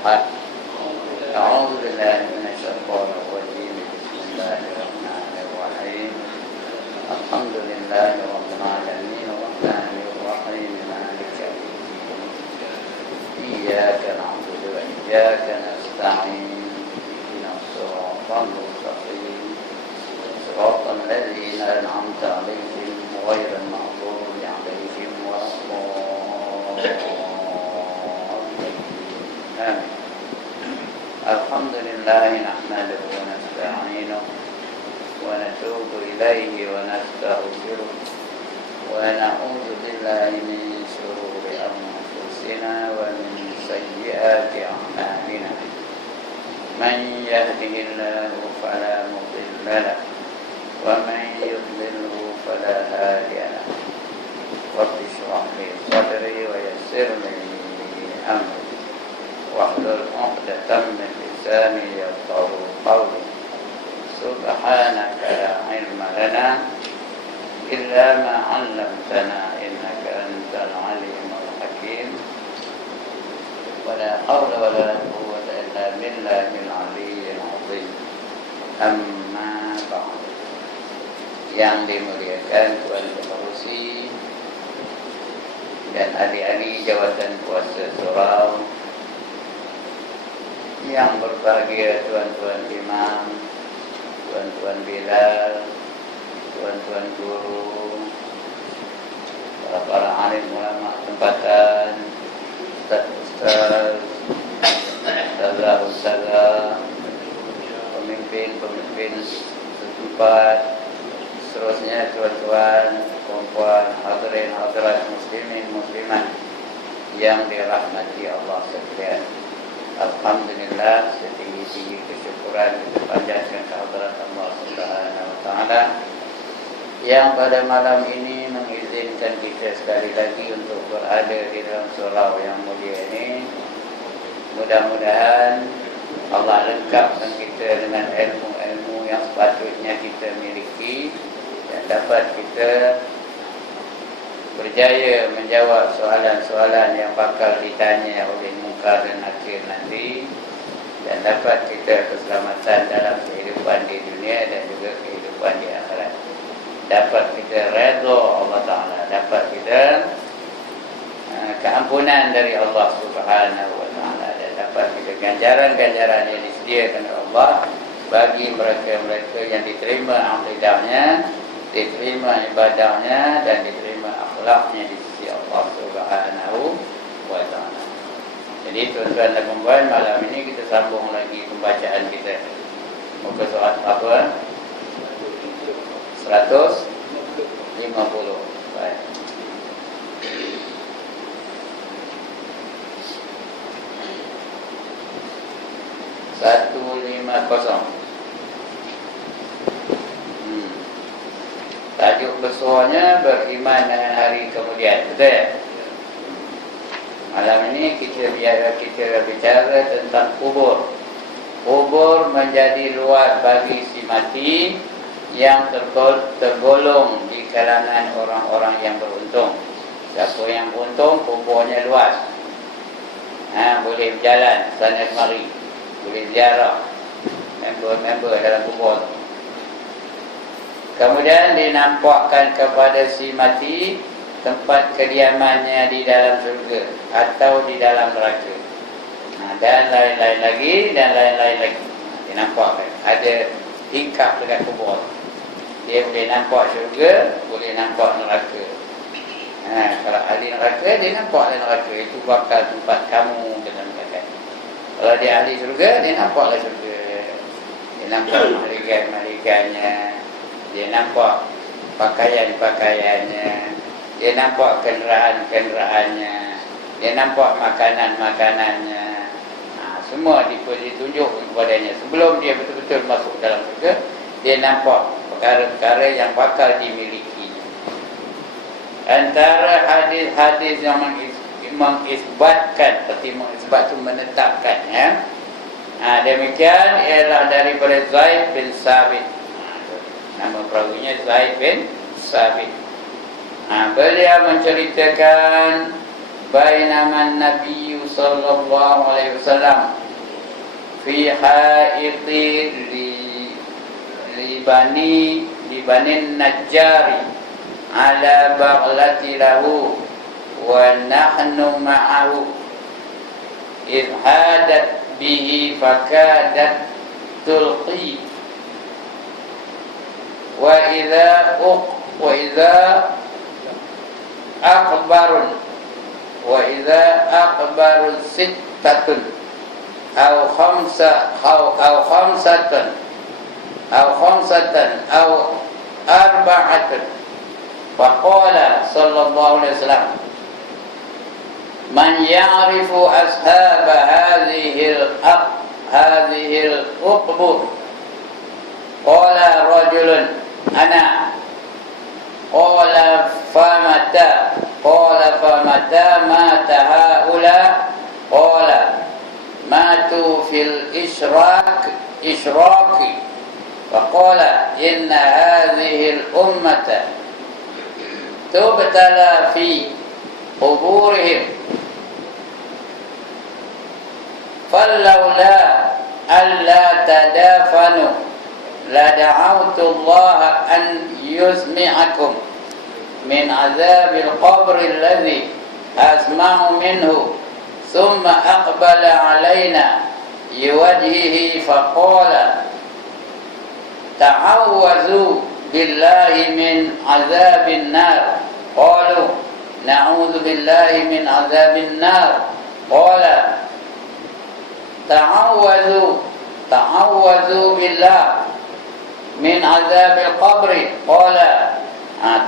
أحد. أعوذ بالله من الشيطان الرجيم. بسم الله الرحمن الرحيم. الحمد لله رب العالمين الرحمن الرحيم مالك يوم الدين. إياك نعبد وإياك نستعين. اهدنا الصراط المستقيم صراط الذين أنعمت عليهم غير المغضوب عليهم ولا الضالين. آمين. الحمد لله نحمده ونستعينه ونتوب إليه ونستغفره ونعوذ بالله من شرور أنفسنا ومن سيئات أعمالنا. من يهده الله فلا مضل له ومن يضلله فلا هادي له. رب اشرح لي صدري ويسر لي أمري واحلل عقدة من لساني يفقهوا قولي. سبحانك لا علم لنا إلا ما علمتنا إنك أنت العليم الحكيم. ولا حول ولا قوة إلا بالله العلي العظيم. أما بعد. Yang dimuliakan Tuan Pengerusi dan ahli-ahli jawatan kuasa surau, yang berbahagia tuan-tuan imam, tuan-tuan bilal, tuan-tuan guru, para alim ulama tempatan, ustaz-ustaz, ustazah, pemimpin setempat, seterusnya tuan-tuan, perempuan, hadirin hadirat muslimin muslimat yang dirahmati Allah sekalian. Alhamdulillah, setinggi-tinggi kesyukuran kita panjatkan kehadirat Allah Subhanahu wa taala yang pada malam ini mengizinkan kita sekali lagi untuk berada di dalam surau yang mulia ini. Mudah-mudahan Allah lengkapkan kita dengan ilmu-ilmu yang sepatutnya kita miliki dan dapat kita berjaya menjawab soalan-soalan yang bakal ditanya oleh Munkar dan Nakir nanti, dan dapat kita keselamatan dalam kehidupan di dunia dan juga kehidupan di akhirat. Dapat kita redha Allah Ta'ala, dapat kita keampunan dari Allah Subhanahu wa Ta'ala, dan dapat kita ganjaran-ganjaran yang disediakan oleh Allah bagi mereka-mereka yang diterima akidahnya, diterima ibadahnya dan diterima akhlaknya di sisi Allah Subhanahu wa Ta'ala. Jadi tuan-tuan dan puan, malam ini kita sambung lagi pembacaan kita. Muka surat apa? 150. Baik. Tajuk besarnya beriman dengan hari kemudian. Betul ya? Malam ini kita bicara tentang kubur. Kubur menjadi luas bagi si mati yang tergolong di kalangan orang-orang yang beruntung. Siapa yang beruntung, kuburnya luas. Boleh berjalan sana kemari, boleh ziarah member-member dalam kubur. Kemudian dinampakkan kepada si mati tempat kediamannya di dalam surga atau di dalam neraka. Dan lain-lain lagi, dan lain-lain lagi. Dinampakkan. Ada tingkap dekat kubur. Dia boleh nampak syurga, boleh nampak neraka. Kalau ahli neraka, dia nampak neraka. Itu bakal tempat kamu dalam neraka. Kalau dia ahli syurga, dia nampaklah syurga. Dia nampak malaikat-malaikatnya. Dia nampak pakaian-pakaiannya. Dia nampak kenderaan-kenderaannya. Dia nampak makanan-makanannya. Semua ditunjuk kepadanya. Sebelum dia betul-betul masuk dalam surga, dia nampak perkara-perkara yang bakal dimiliki. Antara hadis-hadis yang mengisbatkan, seperti mengisbat itu menetapkan, ya. Demikian ialah daripada Zaid bin Sabit. Nama perawinya Zaid bin Sabit. Beliau menceritakan bainama an-nabiy sallallahu alaihi wasallam fi haiti li bani najjari ala baghlati lahu wa nahnu ma'ahu idh hadat bihi fakadat tulqi wa idza akbarun sittatun aw khamsatan aw arba'atun faqala sallallahu alaihi wasallam man ya'rifu ashab hadhihi al-qubur qala rajulun ana qala famata mata haula qala matu fil ishraki faqala inna hadhihi al-ummata tubtala fi quburihim falawla alla tadafanu la da'awtu Allah an yusmi'akum min azabil qabri alladhi asma'u minhu thumma aqbala alaina biwajhihi faqala ta'awwazu billahi min azabin nar qalu na'udzu billahi min azabin nar qala ta'awwazu billah min azabil qabri qala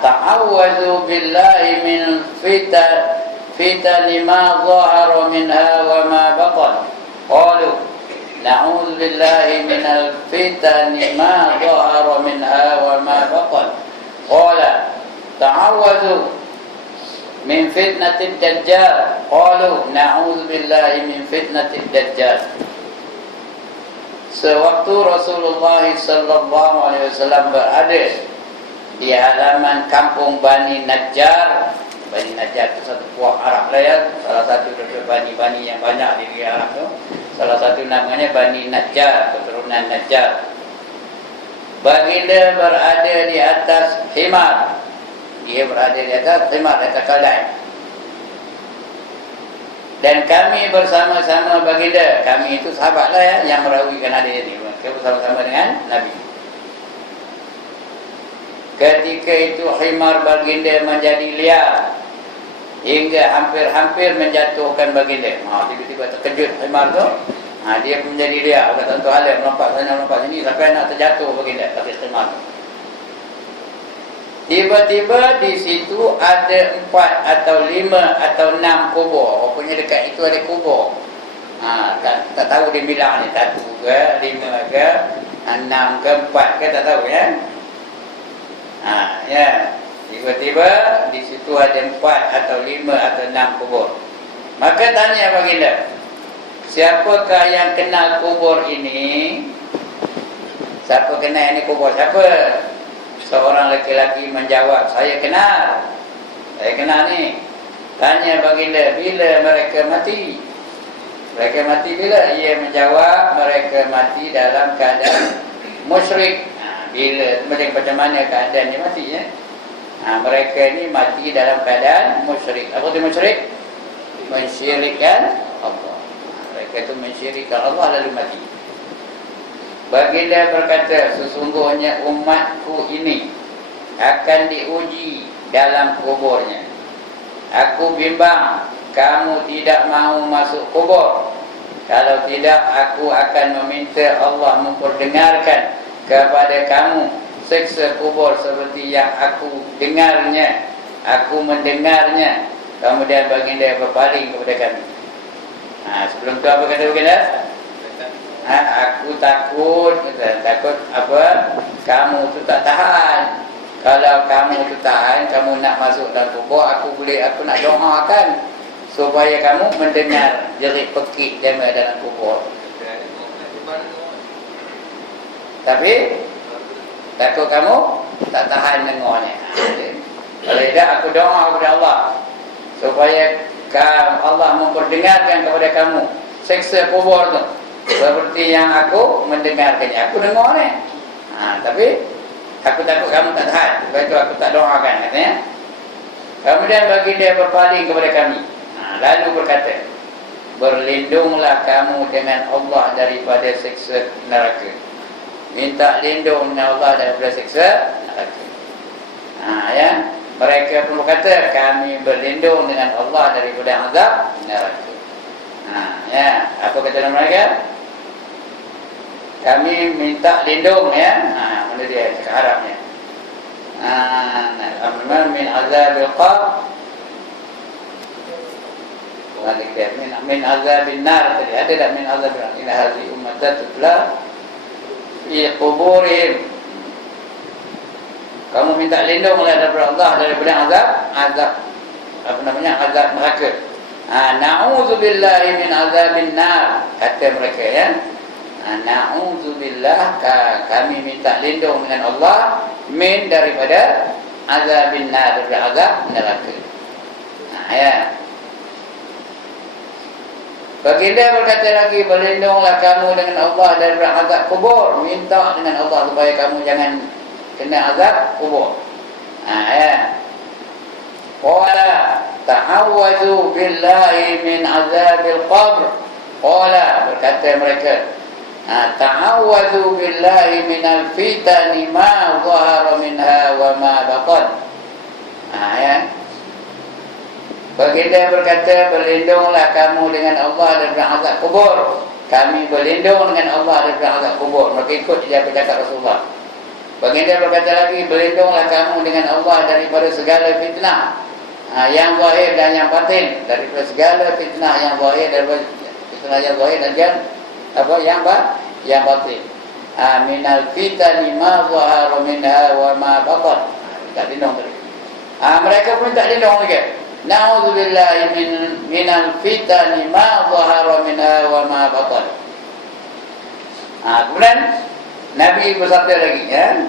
ta'awwazu billahi min fitani ma zahara minha wa ma batan qalu na'udzu billahi min al-fitani ma zahara minha wa ma batan qala ta'awwazu min fitnatid dajjal qalu na'udzu billahi min fitnatid dajjal. Sewaktu Rasulullah sallallahu alaihi wasallam berada di halaman kampung Bani Najjar. Bani Najjar itu satu puak Arab lah ya, salah satu dari bani-bani yang banyak di negeri Arab itu. Salah satu namanya Bani Najjar, keturunan Najjar. Baginda berada di atas himar. Dia berada di atas himar, di atas keldai. Dan kami bersama-sama baginda. Kami itu sahabat lah ya, yang merawikan hadis ini. Kami bersama-sama dengan Nabi. Ketika itu himar baginda menjadi liar hingga hampir-hampir menjatuhkan baginda. Tiba-tiba terkejut himar tu. Dia menjadi liar. Kata tentu hal melompat sana melompat sini sampai nak terjatuh baginda atas himar tu. Tiba-tiba di situ ada 4 atau 5 atau 6 kubur. Rupanya dekat itu ada kubur. Tak tahu dia bilang ni 1 ke 5 ke 6 ke 4 ke tak tahu ya. Ya. Tiba-tiba di situ ada 4 atau 5 atau 6 kubur. Maka tanya baginda, siapakah yang kenal kubur ini? Siapa kenal ini kubur? Siapa? Seorang lelaki menjawab, saya kenal ni. Tanya baginda, bila mereka mati? Mereka mati bila? Ia menjawab, mereka mati dalam keadaan musyrik. Bila, macam mana keadaan dia mati ya? Mereka ni mati dalam keadaan musyrik. Apa itu musyrik? Mensyirikkan Allah. Mereka itu mensyirikkan Allah lalu mati. Baginda berkata, sesungguhnya umatku ini akan diuji dalam kuburnya. Aku bimbang kamu tidak mahu masuk kubur. Kalau tidak, aku akan meminta Allah memperdengarkan kepada kamu siksa kubur seperti yang aku dengarnya, aku mendengarnya. Kemudian baginda berpaling kepada kami. Sebelum tu apa kata baginda? Aku takut apa? Kamu tu tak tahan. Kalau kamu tu tahan, kamu nak masuk dalam kubur, aku nak doakan supaya kamu mendengar jerit pekik jemaah dalam kubur. Tapi takut kamu tak tahan dengarnya. Kalau tidak, aku doa kepada Allah supaya Allah memperdengarkan kepada kamu seksa kubur tu seperti yang aku mendengarkannya. Aku dengar ni. Tapi aku takut kamu tak tahan. Sebab itu aku tak doakan katanya. Kemudian baginda berpaling kepada kami. Lalu berkata, berlindunglah kamu dengan Allah daripada siksa neraka. Minta lindung dengan Allah daripada siksa neraka. Ya. Mereka pun berkata, kami berlindung dengan Allah daripada azab neraka. Ya. Apa kata mereka? Kami minta lindung, ya. Mana dia cakap Arabnya? Min azabil qabr. Min azabin nar tadi ada tak min azabin nar? Ila hadhihi ummatan tutla fi quburihim. Kamu minta lindung oleh Allah daripada azab azab neraka. Na'udzubillahi min azabin nar, kata mereka, ya. Na'udzubillah, kami minta lindung dengan Allah min daripada azabin nar, daripada azab neraka. Ya. Baginda berkata lagi, berlindunglah kamu dengan Allah daripada azab kubur. Minta dengan Allah supaya kamu jangan kena azab kubur. Ya. Qala ta'awwazu billahi min azabil qabr. Qala, berkata mereka, ta'awwazu billahi minal fitani ma zahara minha wa ma batan. Ya. Baginda berkata, berlindunglah kamu dengan Allah daripada azab kubur. Kami berlindung dengan Allah daripada azab kubur. Mereka ikut dia bercakap Rasulullah. Baginda berkata lagi, berlindunglah kamu dengan Allah daripada segala fitnah, yang zahir dan yang batin. Daripada segala fitnah yang zahir, daripada fitnah yang zahir dan yang batin. Minal fitani ma zahara minha wa ma batan. Tak lindung tadi. Mereka pun tak lindung lagi. Na'udzubillahi minal fitani ma zahara minha wa ma batan. Kemudian Nabi bersabda lagi, ya.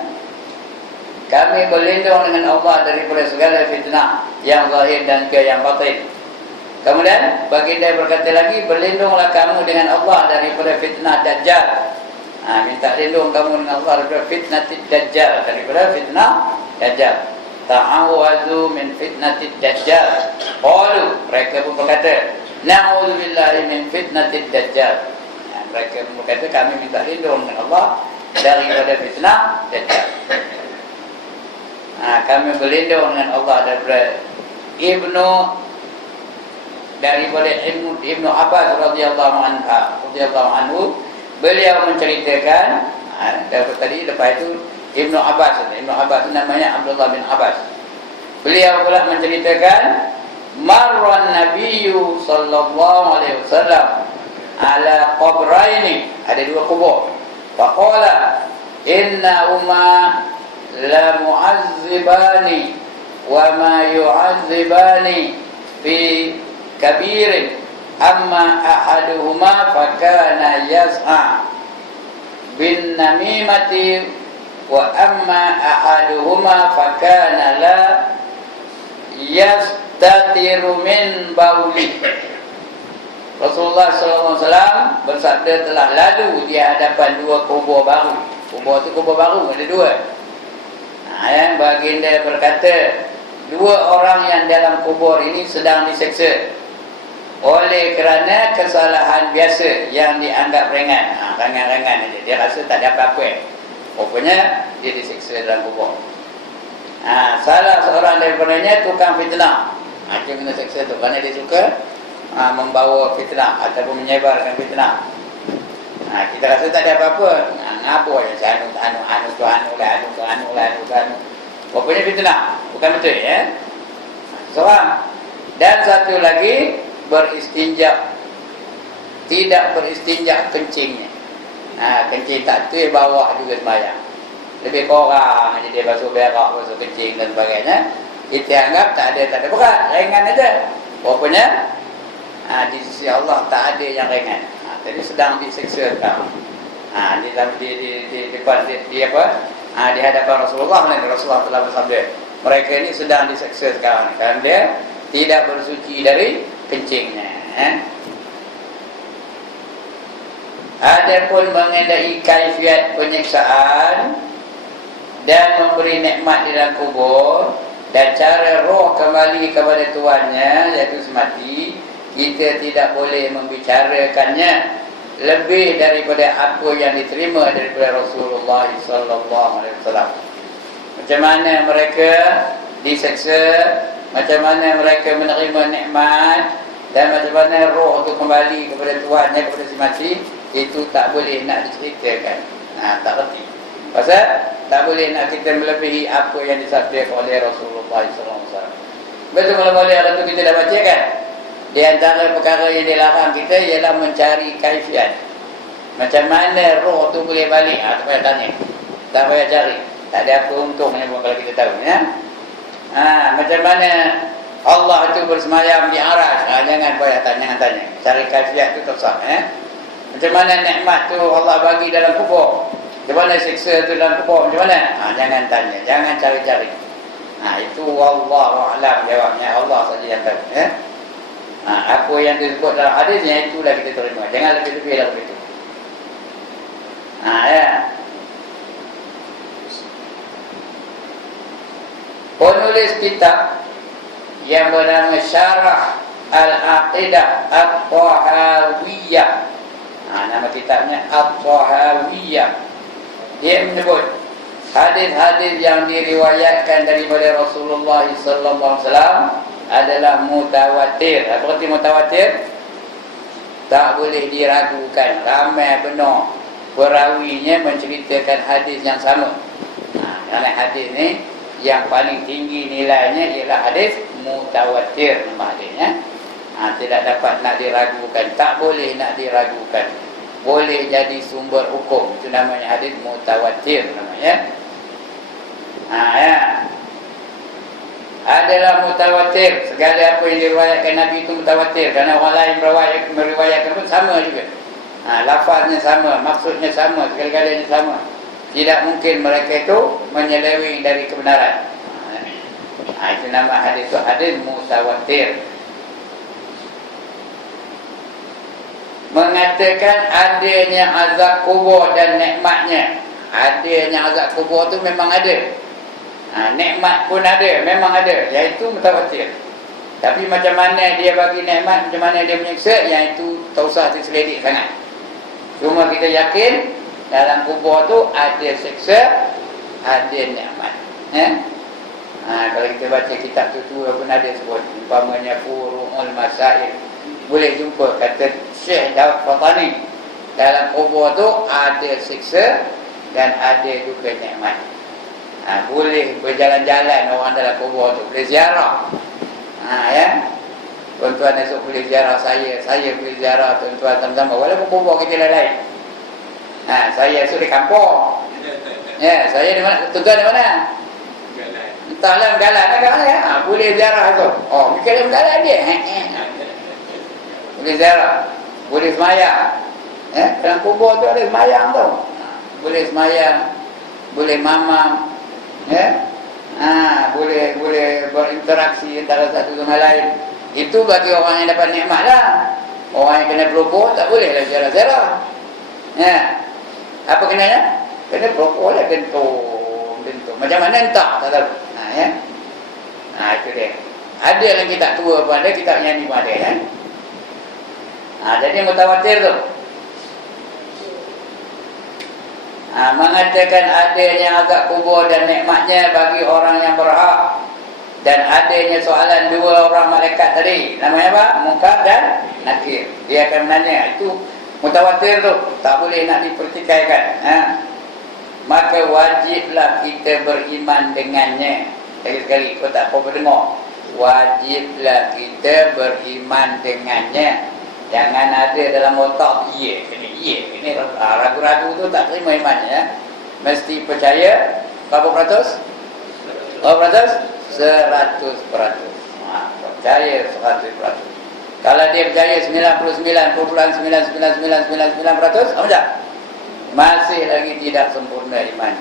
Kami berlindung dengan Allah daripada segala fitnah yang zahir dan yang batin. Kemudian baginda berkata lagi, berlindunglah kamu dengan Allah daripada fitnah Dajjal. Minta lindung kamu dengan Allah daripada fitnah Dajjal, daripada fitnah Dajjal. Ta'awwazu min fitnatid Dajjal. Qalu, mereka pun berkata, na'udzubillahi min fitnatid Dajjal. Mereka pun berkata, kami minta lindung dengan Allah daripada fitnah Dajjal. Kami berlindung dengan Allah daripada Ibnu Abbas radhiyallahu anhu. Beliau menceritakan, tadi lepas itu Ibnu Abbas itu namanya Abdullah bin Abbas. Beliau pula menceritakan, marran nabiyyu sallallahu alaihi wasallam ala qabraini, ada dua kubur. Faqala inna umma la mu'azzibani wa ma yu'azzibani fi kabirin, amma ahaduhuma fakana yas'a bin namimati wa amma ahaduhuma fakana la yastatiru min bauli. Rasulullah SAW bersabda, telah lalu di hadapan dua kubur baru. Kubur itu kubur baru, ada dua. Yang baginda berkata, dua orang yang dalam kubur ini sedang diseksa oleh kerana kesalahan biasa yang dianggap ringan. Ringan-ringan saja, dia rasa tak ada apa-apa. Rupanya dia diseksa dalam kubur. Salah seorang daripadanya tukang fitnah. Dia kena seksa tu kerana dia suka membawa fitnah ataupun menyebarkan fitnah. Kita rasa tak ada apa-apa. Ngapa ya, anu. Rupanya fitnah, bukan betul, ya. Seorang. Dan satu lagi beristinja, tidak beristinja kencingnya. Kencing tak tu bawah juga sembahyang. Lebih kurang aja dia basuh berak, basuh kencing dan sebagainya. Kita anggap tak ada berat, ringan aja. Rupanya di sisi Allah tak ada yang ringan. Jadi sedang diseksa sekarang. Di depan di hadapan Rasulullah, Rasulullah telah bersabda, mereka ini sedang diseksa sekarang kerana dia tidak bersuci dari kencingnya. Adapun mengenai kaifiat penyiksaan dan memberi nikmat di dalam kubur dan cara roh kembali kepada tuannya iaitu semati, kita tidak boleh membicarakannya lebih daripada apa yang diterima daripada Rasulullah sallallahu alaihi wasallam. Macam mana mereka diseksa, macam mana mereka menerima nikmat, dan macam mana roh itu kembali kepada tuannya, kepada si mati, itu tak boleh nak diceritakan. Tak reti. Pasal tak boleh nak kita melebihi apa yang disabdakan oleh Rasulullah sallallahu alaihi wasallam. Betul mula-mula hari itu kita dah baca kan? Di antara perkara yang dilarang kita ialah mencari kaifiat. Macam mana roh tu boleh balik? Tak payah tanya. Tak payah cari. Tak ada apa untungnya pun kalau kita tahu. Ya? Macam mana Allah itu bersemayam di Arash? Jangan payah tanya. Cari kaifiat tu tak sah. Macam mana nikmat tu Allah bagi dalam kubur? Macam mana siksa tu dalam kubur? Macam mana? Jangan tanya. Jangan cari-cari. Itu Wallahu a'lam jawabnya. Allah saja yang tahu. Apa yang disebut dalam hadisnya itulah kita terima. Jangan lebih-lebih dalam itu. Penulis kitab yang bernama Syarah Al-Aqidah At-Tahawiyah. Nama kitabnya At-Tahawiyah. Dia menyebut hadis-hadis yang diriwayatkan daripada Rasulullah sallallahu alaihi wasallam adalah mutawatir. Apa arti mutawatir? Tak boleh diragukan. Ramai benar perawinya menceritakan hadis yang sama. Dalam hadis ni yang paling tinggi nilainya ialah hadis mutawatir nama hadisnya. Tidak dapat nak diragukan. Tak boleh nak diragukan. Boleh jadi sumber hukum. Itu namanya hadis mutawatir namanya. Adalah mutawatir. Segala apa yang diriwayatkan Nabi itu mutawatir. Kerana orang lain meriwayatkan pun sama juga. Lafaznya sama, maksudnya sama, segala-galanya sama. Tidak mungkin mereka itu menyeleweng dari kebenaran. Itu nama hadis itu hadis mutawatir. Mengatakan adanya azab kubur dan nikmatnya. Adanya azab kubur itu memang ada. Nikmat pun ada, memang ada. Iaitu mutawatir. Tapi macam mana dia bagi nikmat, macam mana dia menyiksa, yang itu tak usah diselidik sangat. Cuma kita yakin dalam kubur tu ada siksa, ada nikmat. Kalau kita baca kitab tu pun ada sebut, umpamanya Furu'ul Masail, boleh jumpa kata Syekh Daud Fatani, dalam kubur tu ada siksa dan ada juga nikmat. Boleh berjalan-jalan orang dalam kubur tu, boleh ziarah. Tuan-tuan esok boleh ziarah saya boleh ziarah tuan-tuan sama-sama, walaupun kubur kita lain. Saya esok di kampung. Saya di mana? Tuan-tuan di mana? Entahlah, Galan agak boleh ziarah tu. Mungkin dalam dia. Boleh ziarah, boleh semayang. Dalam kubur tu ada semayang tu. Boleh semayang, boleh mamam. Boleh berinteraksi antara satu sama lain. Itu bagi orang yang dapat nikmat lah. Orang yang kena pelupur tak boleh lah ziarah-ziarah. Apa kenanya? Kena pelupur lah, gentung. Macam mana entah, tak tahu. Itu dia. Ada dalam kitab tua pun ada, kitab yang ni pun ada kan. Jadi mutawatir tu mengatakan adanya azab kubur dan nikmatnya bagi orang yang berhak, dan adanya soalan dua orang malaikat tadi, namanya apa? Munkar dan Nakir. Dia akan menanya. Itu mutawatir tu, tak boleh nak dipertikaikan. Maka wajiblah kita beriman dengannya. Sekali-sekali kau tak apa dengar, wajiblah kita beriman dengannya. Jangan ada dalam otak ini ragu-ragu tu tak terima imannya. Mesti percaya berapa peratus? Berapa peratus? 100%. Percaya 100%. Kalau dia percaya 99.99999%, apa tak? Masih lagi tidak sempurna iman.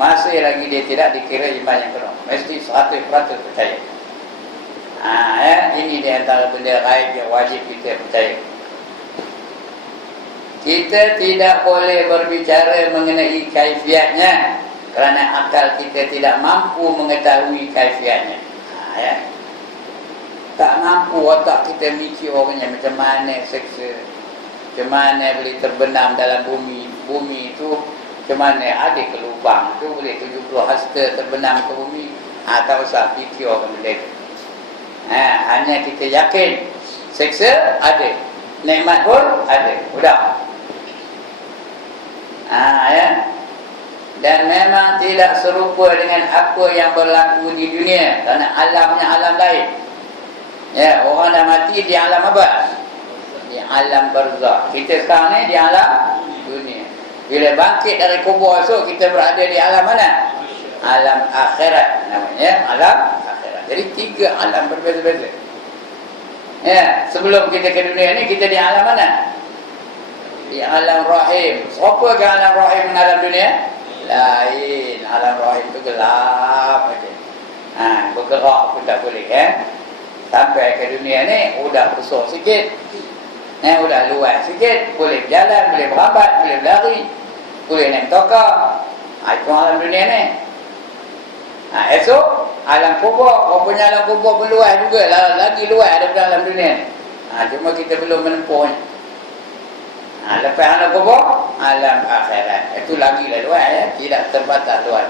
Masih lagi dia tidak dikira iman yang penuh. Mesti 100% percaya. Ini di antara benda gaib yang wajib kita percaya. Kita tidak boleh berbicara mengenai kaifiatnya kerana akal kita tidak mampu mengetahui kaifiatnya. Tak mampu otak kita mikir orangnya macam mana seksa, macam mana boleh terbenam dalam bumi. Bumi itu macam mana ada ke lubang tu boleh 70 hasta terbenam ke bumi. Tak usah fikir orang benda tu. Hanya kita yakin seksa ada, nikmat pun ada. Sudah. Dan memang tidak serupa dengan apa yang berlaku di dunia, kerana alamnya alam lain. Orang dah mati di alam apa? Di alam barzakh. Kita sekarang ni di alam dunia. Bila bangkit dari kubur esok, kita berada di alam mana? Alam akhirat namanya, alam akhirat. Jadi 3 alam berbeza-beza. Sebelum kita ke dunia ni, kita di alam mana? Di alam rahim. Siapa ke alam rahim dengan alam dunia? Lain. Alam rahim tu gelap macam. Bergerak pun tak boleh. Sampai ke dunia ni udah besar sikit, udah luas sikit, boleh berjalan, boleh berambat, boleh berlari, boleh naik tokar. Itu alam dunia ni. Esok alam kubur, rupanya alam kubur berluas juga, lagi luas daripada alam dunia ni. Cuma kita belum menempuhnya. Lepas alam kubur, alam akhirat. Itu lagi lah luas, tidak terbatas luas.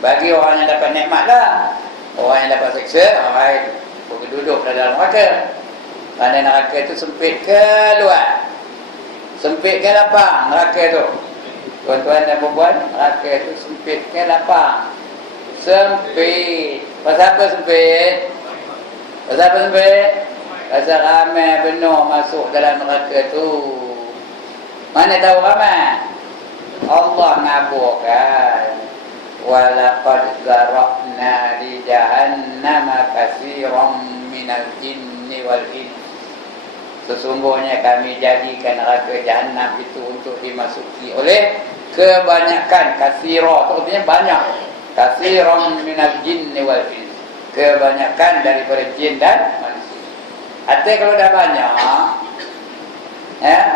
Bagi orang yang dapat nikmat lah. Orang yang dapat seksa, orang pergi duduk dalam neraka. Kerana neraka itu sempit ke luar, sempit ke lapang neraka itu. Tuan-tuan dan puan-puan, neraka itu sempit ke lapang? Sempit. Pasal apa sempit? Pasal apa sempit? Pasal ramai benar masuk dalam neraka itu. Mana tahu ramai? Allah ngaburkan. Walaqad zara'na li jahannama katsiran minal jinni wal ins. Sesungguhnya kami jadikan neraka Jahannam itu untuk dimasuki oleh kebanyakan. Katsira itu artinya banyak. Katsiran minal jinni wal ins. Kebanyakan daripada jin dan manusia. Artinya kalau dah banyak,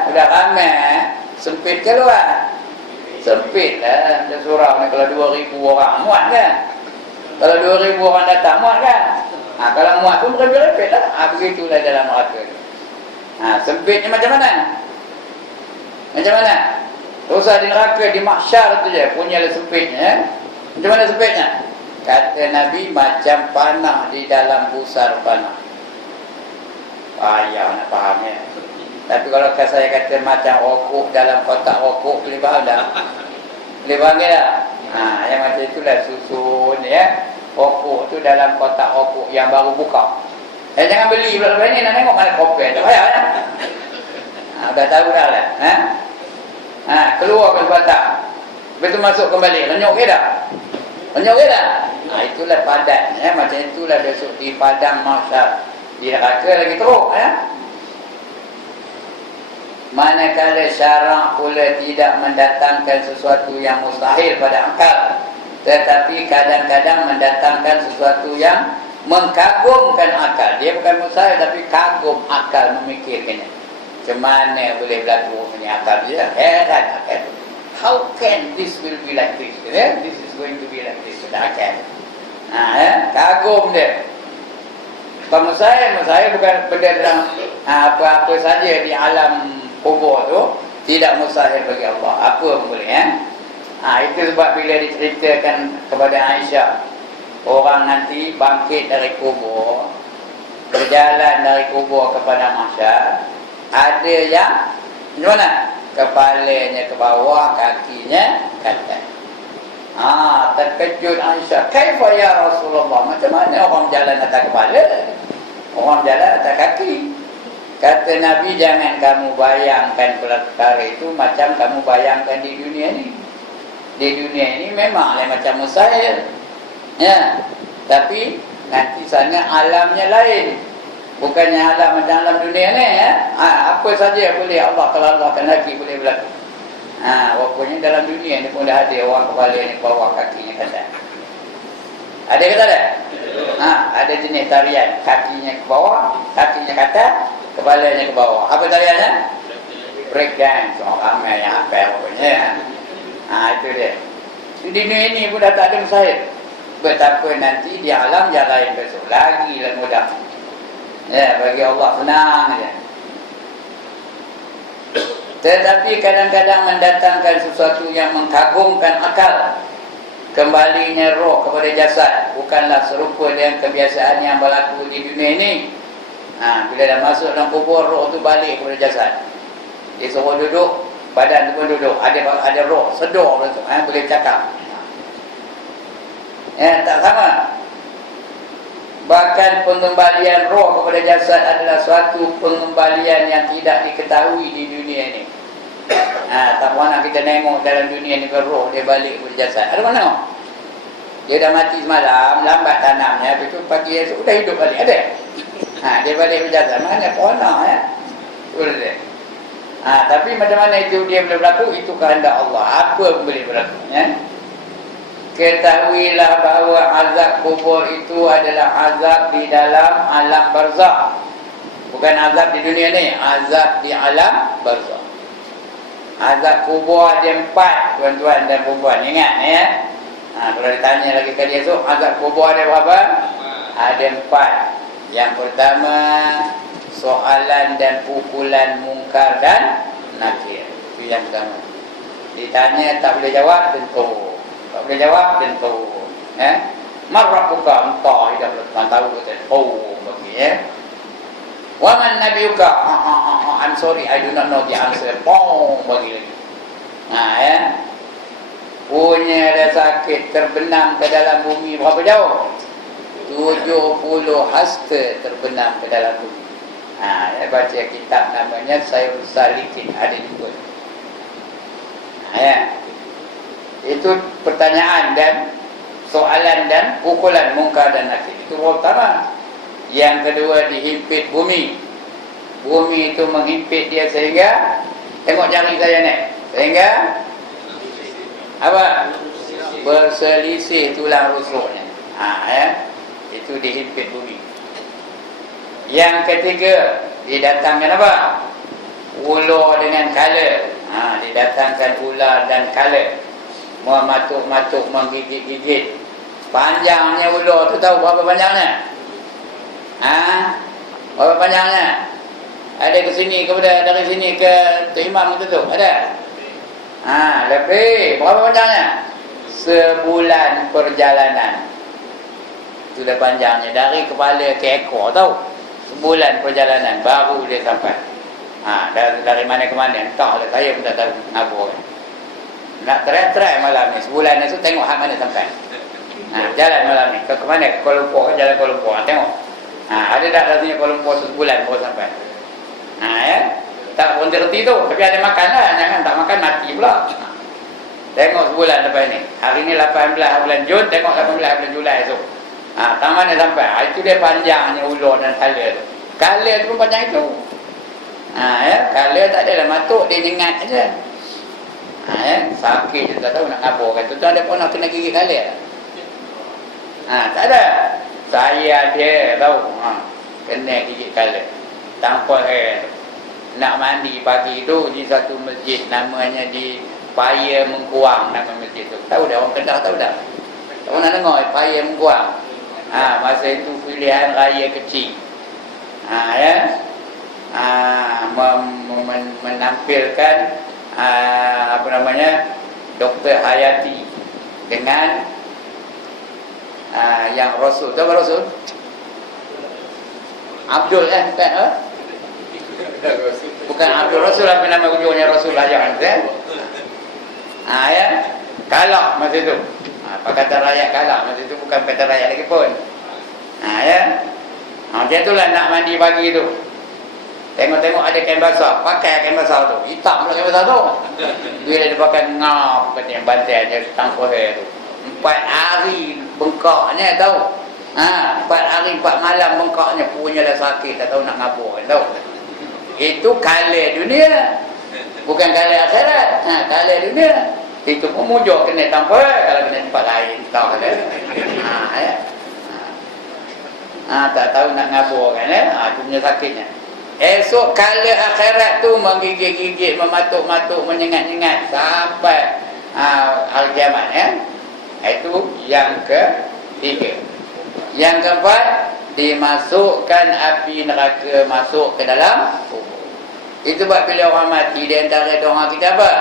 sudah ramai, sempit keluar. Sempit lah. Dia surau ni kalau 2,000 orang muat kan? Kalau 2,000 orang datang muat kan? Kalau muat pun berepit lah. Begitulah dalam neraka. Sempitnya macam mana? Macam mana? Usah di neraka, di mahsyar tu je punyalah sempitnya. Macam mana sempitnya? Kata Nabi, macam panah di dalam pusar panah. Payah nak fahamnya. Tapi kalau saya kata macam rokok dalam kotak rokok, boleh faham tak? Boleh faham tak? Yang macam itulah susun rokok tu dalam kotak rokok yang baru buka. Jangan beli pula lepas ni, nak tengok mana kopi. Tak payah ya? Dah tahu dah lah. Keluar ke kotak. Lepas tu masuk kembali. Lenyuk ke tak? Lenyuk ke tak? Itulah padat. Macam itulah besok di padang mahsyar. Di neraka lagi teruk. Manakala syarak pula tidak mendatangkan sesuatu yang mustahil pada akal, tetapi kadang-kadang mendatangkan sesuatu yang mengkagumkan akal. Dia bukan mustahil, tapi kagum akal memikirkannya. Macam mana boleh berlaku ini akal dia? Heran akal. How can this will be like this? This is going to be like this. Akal. Kagum dia. Kalau mustahil bukan benda dalam apa-apa saja di alam kubur tu tidak mustahil bagi Allah. Apa pun boleh. Itu sebab bila diceritakan kepada Aisyah, orang nanti bangkit dari kubur, berjalan dari kubur kepada mahsyar, ada yang macam mana? Kepalanya ke bawah, kakinya ke atas. Terkejut Aisyah, kaifa ya Rasulullah, macam mana orang jalan atas kepala, orang jalan atas kaki? Kata Nabi, jangan kamu bayangkan perkara itu macam kamu bayangkan di dunia ini. Di dunia ini memanglah macam mustahil. Tapi nanti sana alamnya lain. Bukannya alam macam alam dunia ni. Apa saja boleh Allah kelalahkan lagi boleh berlaku. Rupanya dalam dunia ni pun dah ada orang kepala ni bawah, kakinya kata. Ada ke tak ada? Ada jenis tarian. Kakinya ke bawah, kakinya ke atas, kepalanya ke bawah. Apa tariannya? Break dance. Ramai yang apa pokoknya. Itu dia. Di dunia ini pun dah tak ada mustahil. Betapa nanti di alam yang lain besok lagi lah mudah. Bagi Allah senang je. Tetapi kadang-kadang mendatangkan sesuatu yang mengkagumkan akal. Kembalinya roh kepada jasad bukanlah serupa dengan kebiasaan yang berlaku di dunia ini. Bila dah masuk dalam kubur, roh tu balik kepada jasad. Dia suruh duduk, badan tu pun duduk. Ada roh, sedar tu, boleh cakap. Tak sama. Bahkan pengembalian roh kepada jasad adalah suatu pengembalian yang tidak diketahui di dunia ini. Tak mana kita tengok dalam dunia ni ke roh dia balik kepada jasad. Ada mana? Dia dah mati semalam, lambat tanamnya, lepas tu pagi esok dah hidup balik. Ada? Dia balik kepada jasad. Mana pona ya? Boleh. Tapi macam mana itu dia boleh berlaku? Itu kehendak Allah. Apa boleh berlaku? Ketahuilah bahawa azab kubur itu adalah azab di dalam alam barzakh. Bukan azab di dunia ni, azab di alam barzakh. Azab kubur ada 4, tuan-tuan dan puan-puan. Ingat ya. Kalau ditanya lagi kali esok, azab kubur ada berapa? Ada 4. Yang pertama, soalan dan pukulan mungkar dan nakir. Itu yang pertama. Ditanya tak boleh jawab, tentu. Tak boleh jawab, tentu. Marrabuka, entah hidup lepas tahu kata, bagi Wa man nabiyuka? I'm sorry, I do not know the answer. Bagi lagi. Punya ada sakit terbenam ke dalam bumi berapa jauh? 70 hasta terbenam ke dalam bumi. Baca kitab namanya Sayyid Salikin, ada juga. Itu pertanyaan dan soalan dan pukulan mungkar dan nakir. Itu pertama. Yang kedua, dihimpit bumi. Bumi itu menghimpit dia sehingga, tengok jari saya ni, sehingga apa? Berselisih tulang rusuknya. Itu dihimpit bumi. Yang ketiga, didatangkan apa? Ular dengan kala. Didatangkan ular dan kala, mematuk-matuk, menggigit-gigit. Panjangnya ular tu tahu berapa panjangnya? Berapa panjangnya? Ada ke sini, dari sini ke Imam tu ada? Lebih. Berapa panjangnya? Sebulan perjalanan. Itu dah panjangnya. Dari kepala ke ekor tahu. Sebulan perjalanan baru dia sampai. Dari mana ke mana entahlah, saya pun tak tahu. Ngabur. Nak try malam ni. Sebulan ni tu tengok hak mana sampai. Jalan malam ni. Ke mana? Ke Kuala Lumpur, jalan Kuala Lumpur. Tengok. Ada tak rasanya Kuala Lumpur sebulan baru sampai. Tak berhenti tu. Tapi ada makan lah. Jangan tak makan mati pula. Tengok sebulan lepas ni. Hari ni 18 bulan Jun. Tengok 18 bulan Julai tu. Tak mana sampai. Itu dia panjangnya ular dan kala tu. Kala tu pun panjang itu. Kala tak ada lah. Matuk dia nyengat aja. Sakit je tak tahu nak ngabur kan. Tuan-tuan ada pun nak kena gigit kala. Tak ada. Saya ada tahu. Kena gigit kala. Tanpa air. Nak mandi pagi tu di satu masjid namanya di Paya Mengkuang, nama masjid tu. Tahu dah orang Kedah, tahu dah. Tak pernah dengar Paya Mengkuang. Masa itu pilihan raya kecil. Menampilkan apa namanya, Dr. Hayati dengan yang Rasul. Tahu Rasul? Abdul bukan Abdul Rasul, apa nama ujungnya Rasul aja kan? Kalak masa itu. Pakatan rakyat kalak masa itu, bukan pakatan rakyat lagi pun. Macam itulah nak mandi pagi tu. Tengok-tengok ada kain basah, pakai kain basah tu. Hitam pula kain basah tu. Dia ada pakai ngap kata yang bantai dia tangkuh tu. 4 hari bengkaknya tahu. 4 hari 4 malam bengkaknya, punya dah sakit, tak tahu nak ngabur tahu. Itu kala dunia. Bukan kala akhirat. Kala dunia. Itu pun mujur kena tanpa. Kalau kena tempat lain tak ada. Tak tahu nak ngabur kan, itu punya sakitnya. Esok kala akhirat tu menggigit-gigit, mematuk-matuk, menyengat-nyengat sampai al-kiamat ya. Itu yang ketiga. Yang keempat, dimasukkan api neraka masuk ke dalam kubur. Itu sebab bila orang mati, di antara doa kita apa?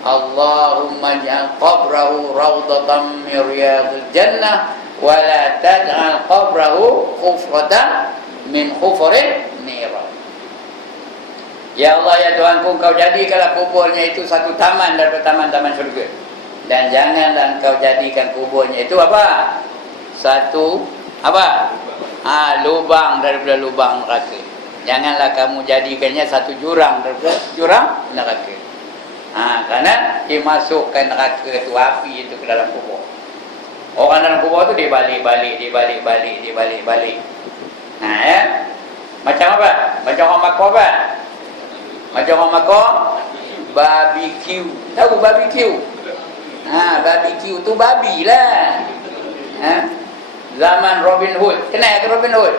Allahumma ja'al qabrahu rawdatan min riyadil jannah wa la taj'al qabrahu hufratan min hufurin niran. Ya Allah, ya Tuhanku, Engkau jadikanlah kuburnya itu satu taman daripada taman-taman syurga. Dan janganlah Engkau jadikan kuburnya itu apa? Satu apa? Lubang daripada lubang neraka. Janganlah kamu jadikannya satu jurang daripada jurang neraka. Kerana dimasukkan neraka itu, api itu ke dalam kubur. Orang dalam kubur tu dia balik-balik. Ya. Macam apa? Macam orang makor apa? Macam orang makor barbecue. Tahu barbecue? Barbecue tu babi lah. Zaman Robin Hood. Kenal ke Robin Hood?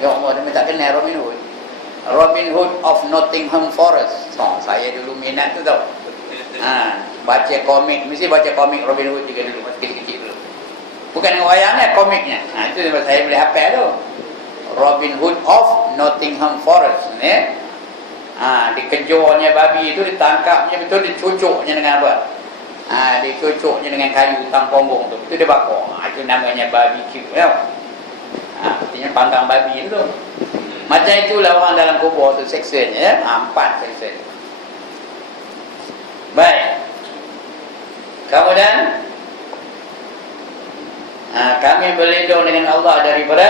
Ya Allah, dia tak kenal Robin Hood. Robin Hood of Nottingham Forest. Saya dulu minat tu tau. Baca komik, mesti baca komik Robin Hood juga dulu, masa kecil-kecil dulu. Bukan dengan wayangnya, komiknya. Itu saya boleh hafal tu. Robin Hood of Nottingham Forest ni. Dikejornya babi itu, ditangkapnya betul, dicucuknya dengan apa? Dicucuknya dengan kayu tang pombong tu. Itu dia bakar. Itu namanya barbecue ya. Artinya panggang babi itu. Macam itulah orang dalam kubur tu seksenya ya. 4 seksen. Baik. Kemudian kami berlindung dengan Allah daripada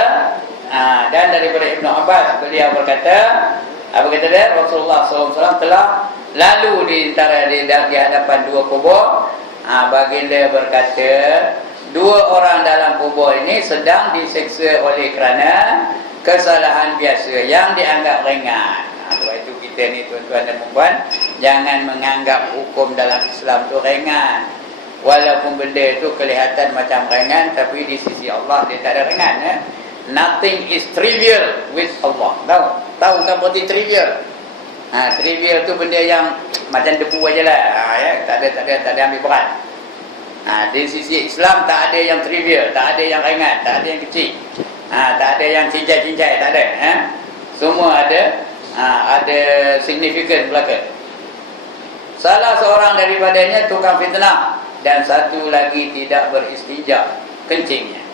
dan daripada Ibnu Abbas, beliau berkata, apa kata dia? Rasulullah SAW telah lalu di hadapan dua kubur. Baginda berkata, dua orang dalam kubur ini sedang diseksa oleh kerana kesalahan biasa yang dianggap ringan. Sebab itu kita ni tuan-tuan dan puan, jangan menganggap hukum dalam Islam tu ringan. Walaupun benda itu kelihatan macam ringan, tapi di sisi Allah dia tak ada ringan ya. Nothing is trivial with Allah. Tahu kan berarti trivial? Trivial tu benda yang macam debu aja lah. Ya, tak ada ambil berat. Di sisi Islam tak ada yang trivial, tak ada yang ringan, tak ada yang kecil. Tak ada yang cincai-cincai, tak ada. Semua ada signifikan belaka. Salah seorang daripadanya tukang fitnah dan satu lagi tidak beristinja, kencingnya.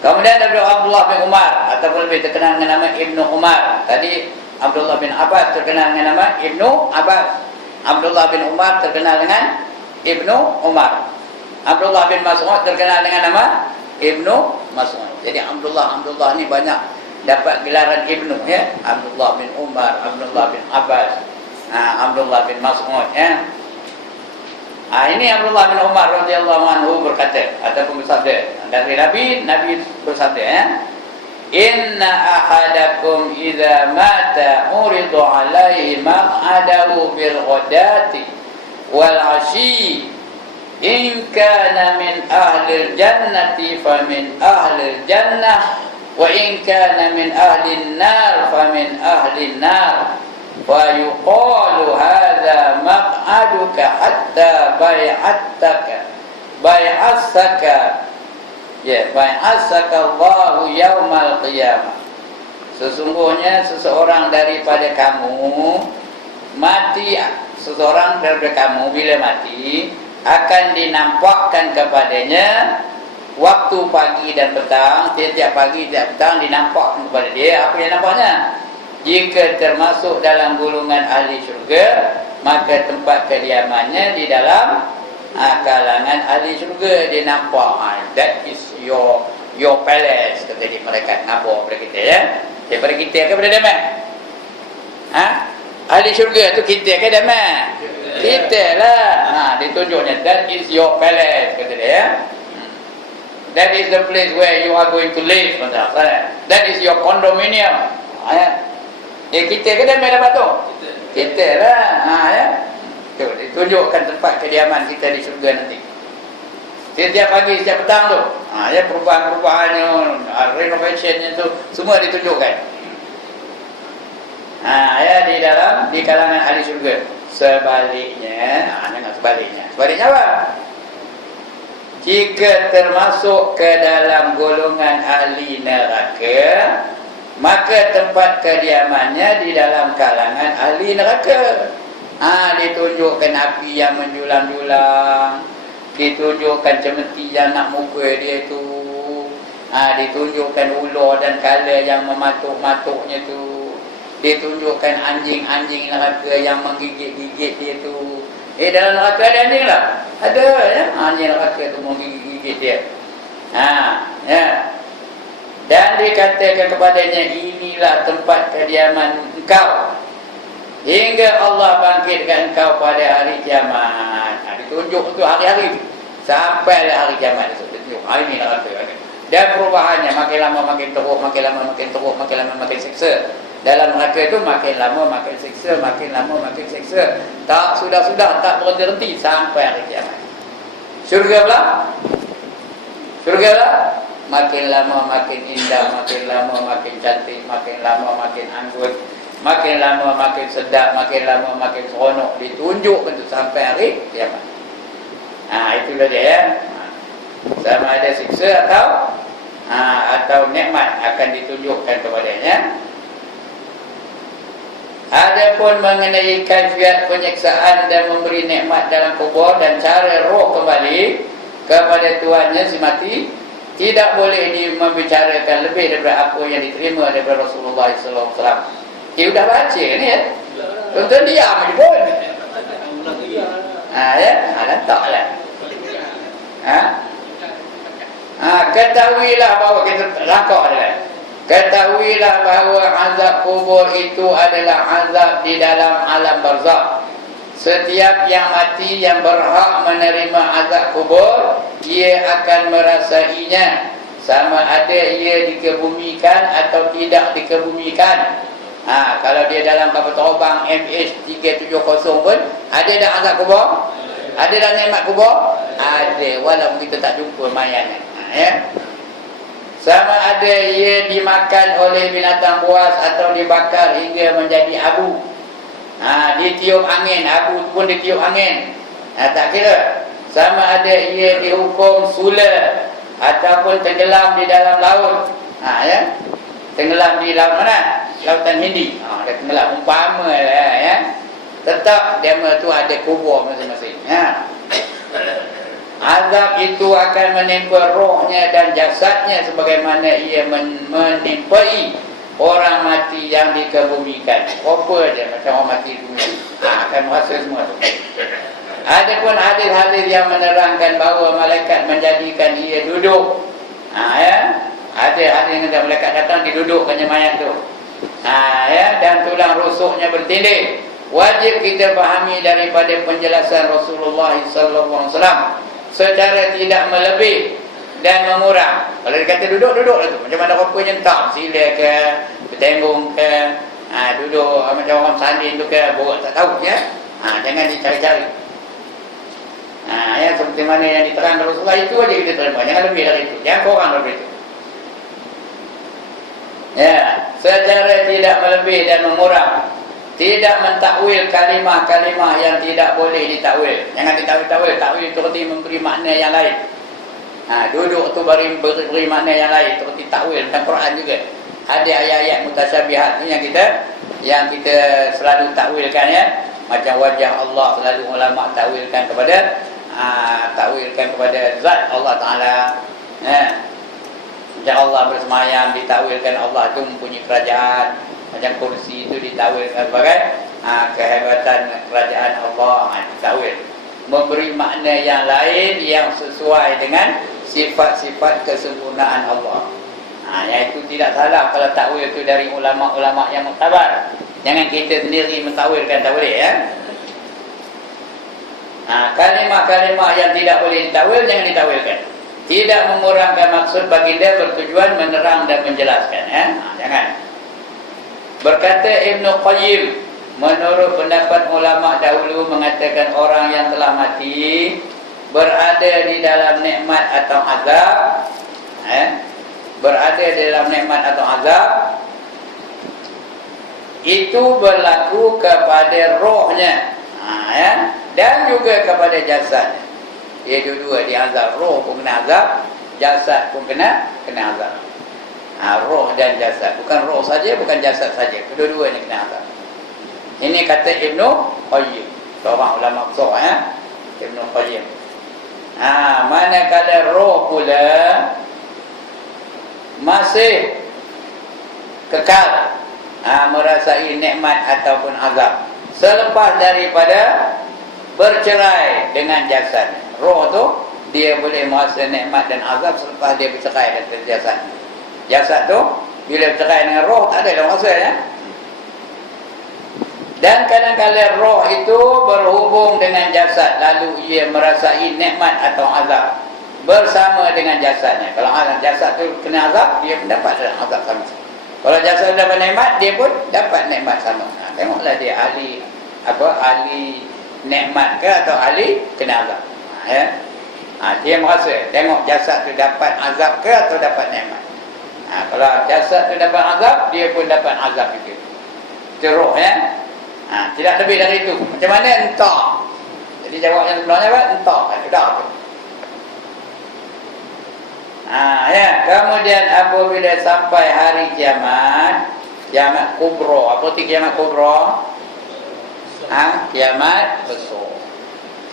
Kemudian daripada Abdullah bin Umar, ataupun lebih terkenal dengan nama Ibnu Umar. Tadi Abdullah bin Abbas terkenal dengan nama Ibnu Abbas. Abdullah bin Umar terkenal dengan Ibnu Umar. Abdullah bin Mas'ud terkenal dengan nama Ibnu Mas'ud. Jadi Abdullah ni banyak dapat gelaran Ibnu ya. Abdullah bin Umar, Abdullah bin Abbas, Abdullah bin Mas'ud ya. Ini Abdullah bin Umar radhiyallahu anhu berkata ataupun bersabda dari Nabi bersabda ya. Inna ahadakum idza mata uridu alaihi maq'adahu bil ghadati wal 'ashi in kana min ahli jannati fa min ahli jannah wa in kana min ahli nar fa min ahli nar wa yuqalu hadza maq'aduka hatta bai'asaka Allahu yaumal qiyamah. Sesungguhnya seseorang daripada kamu mati, seseorang daripada kamu bila mati akan dinampakkan kepadanya waktu pagi dan petang. Tiap pagi tiap petang dinampakkan kepada dia. Apa yang nampaknya? Jika termasuk dalam golongan ahli syurga, maka tempat kediamannya di dalam kalangan ahli syurga. Dia nampak, that is your palace, kata dia. Mereka ngabur pada kita ya. Daripada kita ke pada damai? Ahli syurga tu kita ke damai? Kita lah. Ditunjuknya, that is your palace, kata dia ya. That is the place where you are going to live. That is your condominium. Kita ke damai dapat tu? Kita lah. Ya. Ditunjukkan tempat kediaman kita di syurga nanti. Setiap pagi, setiap petang tu. Ya, perubahan-perubahannya, renovationnya tu semua ditunjukkan. Ya, di kalangan ahli syurga. Sebaliknya, jangan sebaliknya. Sebaliknya apa? Jika termasuk ke dalam golongan ahli neraka, maka tempat kediamannya di dalam kalangan ahli neraka. Ditunjukkan api yang menjulang-julang, ditunjukkan cemeti yang nak muka dia tu, ditunjukkan ular dan kala yang mematuk-matuknya tu, ditunjukkan anjing-anjing neraka yang menggigit-gigit dia tu. Dalam neraka ada anjing lah. Ada ya, anjing neraka tu menggigit-gigit dia. Ya. Dan dikatakan kepadanya, inilah tempat kediaman engkau hingga Allah bangkitkan engkau pada hari kiamat. Ditunjuk tu hari-hari sampai hari kiamat itu ditunjuk. Ini neraka. Dan perubahannya makin lama makin teruk, makin lama makin teruk, makin lama makin seksa. Dalam neraka itu makin lama makin seksa, makin lama makin seksa. Tak sudah-sudah tak berhenti sampai hari kiamat. Syurga pula? Syurga pula? Makin lama makin indah, makin lama makin cantik, makin lama makin anggun, makin lama makin sedap, makin lama makin seronok. Ditunjuk itu sampai hari kiamat. Itulah dia ya. Sama ada siksa atau nikmat akan ditunjukkan kepadanya. Adapun mengenai kaifiat penyiksaan dan memberi nikmat dalam kubur dan cara roh kembali kepada tuannya si mati, tidak boleh membicarakan lebih daripada apa yang diterima daripada Rasulullah sallallahu alaihi wasallam. Sudah baca ni ya. Tuan-tuan diam je pun. Ya, lantaklah. Ketahuilah bahawa kita langkah dia. Ketahuilah bahawa azab kubur itu adalah azab di dalam alam barzakh. Setiap yang mati yang berhak menerima azab kubur, ia akan merasainya, sama ada ia dikebumikan atau tidak dikebumikan. Kalau dia dalam kapal terbang MH370 pun, ada dah azab kubur? Ada dah nikmat kubur? Ada, walaupun kita tak jumpa mayatnya. Ya. Sama ada ia dimakan oleh binatang buas atau dibakar hingga menjadi abu. Ditiup angin, abu pun ditiup angin. Tak kira. Sama ada ia dihukum sula ataupun tenggelam di dalam laut. Ya. Tenggelam di laut mana? Lautan Hindi. Dia tenggelam umpama lah ya. Tetap dia tu ada kubur masing-masing. Ya. Azab itu akan menimpa rohnya dan jasadnya sebagaimana ia menimpai orang mati yang dikebumikan. Apa je macam orang mati bumi. Akan rasa semua tu. Adapun hadis-hadis yang menerangkan bahawa malaikat menjadikan ia duduk. Ya. Ada hadis yang malaikat datang didudukkannya mayat tu. Ya, dan tulang rusuknya bertindih. Wajib kita fahami daripada penjelasan Rasulullah sallallahu alaihi wasallam secara tidak melebih dan mengurang. Kalau dia kata duduk lah tu. Macam mana rupanya tak sila ke, bertenggung ke, duduk macam orang sanding tu ke, borak tak tahu ya. Jangan dicari-cari. Ya, seperti mana yang diterangkan Rasulullah itu aja kita terima. Jangan lebih dari itu. Jangan kurang dari itu. Ya, secara tidak melebih dan mengurang. Tidak mentakwil kalimah-kalimah yang tidak boleh ditakwil. Jangan ditakwil-takwil. Takwil itu berarti memberi makna yang lain. Duduk tu beri makna yang lain. Itu berarti takwil. Dalam Quran juga ada ayat-ayat mutasyabihat yang kita selalu takwilkan ya. Macam wajah Allah selalu ulama takwilkan kepada zat Allah Ta'ala. Macam Allah bersemayam ditakwilkan Allah itu mempunyai kerajaan. Macam kursi itu ditakwilkan sebagai kehebatan kerajaan Allah. Ditakwil memberi makna yang lain yang sesuai dengan sifat-sifat kesempurnaan Allah. Yang itu tidak salah kalau takwil itu dari ulama-ulama yang muktabar. Jangan kita sendiri mentakwilkan, tak boleh ya. Kalimah-kalimah yang tidak boleh ditakwil jangan ditakwilkan. Tidak mengurangkan maksud baginda, bertujuan menerang dan menjelaskan ya. Jangan. Berkata Ibnu Qayyim, menurut pendapat ulama dahulu mengatakan orang yang telah mati berada di dalam nikmat atau azab, berada di dalam nikmat atau azab, itu berlaku kepada rohnya, dan juga kepada jasadnya. Dia dua-dua diazab. Roh pun kena azab, jasad pun kena azab. Roh dan jasad, bukan roh saja, bukan jasad saja, kedua-duanya kena azab. Ini kata Ibnu Qayyim, seorang ulama besar, Ibnu Qayyim. Manakala roh pula masih kekal merasai nikmat ataupun azab selepas daripada bercerai dengan jasad. Roh tu dia boleh merasa nikmat dan azab selepas dia bercerai dengan jasad. Jasad tu bila bercerai dengan roh tak ada dah rasanya. Dan kadang-kadang roh itu berhubung dengan jasad, lalu ia merasai nikmat atau azab bersama dengan jasadnya. Kalau jasad tu kena azab, dia pun dapat azab sama. Kalau jasad dapat nikmat, dia pun dapat nikmat sama. Tengoklah dia ahli nikmat ke atau ahli kena azab. Dia merasa tengok jasad tu dapat azab ke atau dapat nikmat. Kalau jasad tu dapat azab, dia pun dapat azab juga. Itu roh, tidak lebih dari itu. Macam mana? Entah. Jadi jawab yang sebelumnya apa? Entah. Sudah tu. Kemudian apabila sampai hari kiamat, kiamat kubra. Apa itu kiamat kubra? Kiamat besar.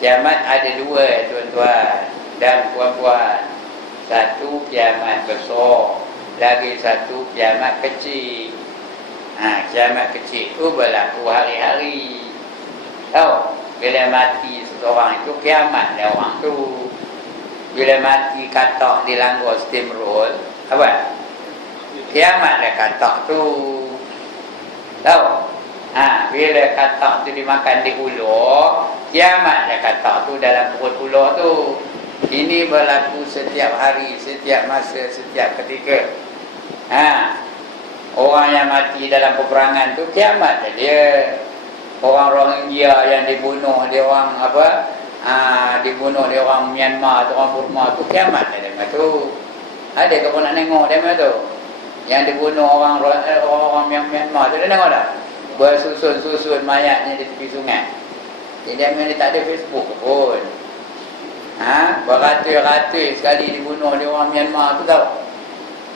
Kiamat ada dua, tuan-tuan dan puan-puan. Satu kiamat besar, lagi satu kiamat kecil. Kiamat kecil itu berlaku hari-hari. Tahu? Bila mati seseorang itu kiamat dia orang tu. Bila mati katak dilanggar steamroll, apa? Kiamat dia katak tu. Tahu? Bila katak tu dimakan di ular, kiamat dia katak tu dalam perut ular tu. Ini berlaku setiap hari, setiap masa, setiap ketika. Orang yang mati dalam peperangan tu kiamat dia. Orang Rohingya yang dibunuh, dia orang dibunuh dia orang Myanmar, orang Burma tu kiamat dia tu. Ada ke pun nak tengok dia tu? Yang dibunuh orang Myanmar tu, dia tengok tak? Bersusun-susun mayatnya di tepi sungai. Dia tak ada Facebook pun. Beratus-ratus sekali dibunuh dia orang Myanmar tu, tahu?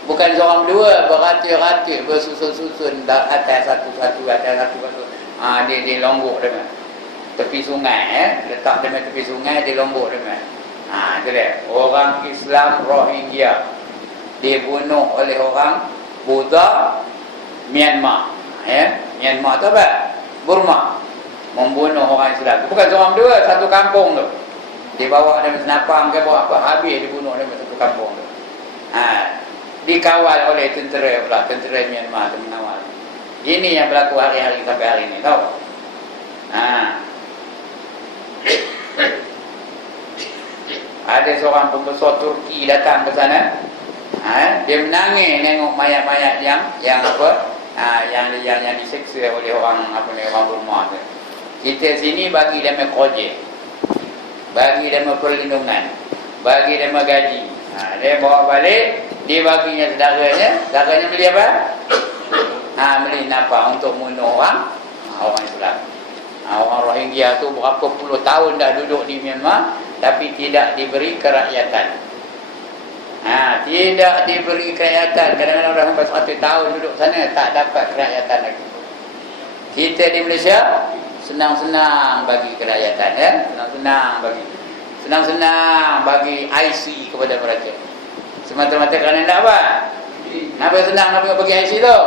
Bukan seorang dua, beratus-ratus bersusun-susun atas satu-satu. Dia longgok dia. Tepi sungai, letak dia tepi sungai, dia lombok dia. Itu dia. Orang Islam Rohingya dibunuh oleh orang Buddha Myanmar. Myanmar tu apa? Burma. Membunuh orang Islam. Bukan seorang dua, satu kampung tu. Dibawa dia senapang ke bawa apa, habis dibunuh dia satu kampung tu. Dikawal oleh tentera pula, tentera Myanmar tu mengawal. Ini yang berlaku hari-hari sampai hari ini, tahu? Ada seorang pembesar Turki datang ke sana. Dia menangis tengok mayat-mayat yang diseksa oleh orang orang Burma tu. Kita sini bagi dia projek, bagi dia perlindungan, bagi dia gaji. Dia bawa balik, dia baginya saudaranya beli apa? Beli napa untuk bunuh orang Islam. Orang Rohingya tu berapa puluh tahun dah duduk di Myanmar, tapi tidak diberi kerakyatan. Tidak diberi kerakyatan. Kadang-kadang dah sampai 100 tahun duduk sana, tak dapat kerakyatan lagi. Kita di Malaysia senang-senang bagi kerakyatan, senang-senang bagi IC kepada mereka. Semata-mata kerana nak apa? Kenapa senang nak bagi IC tu?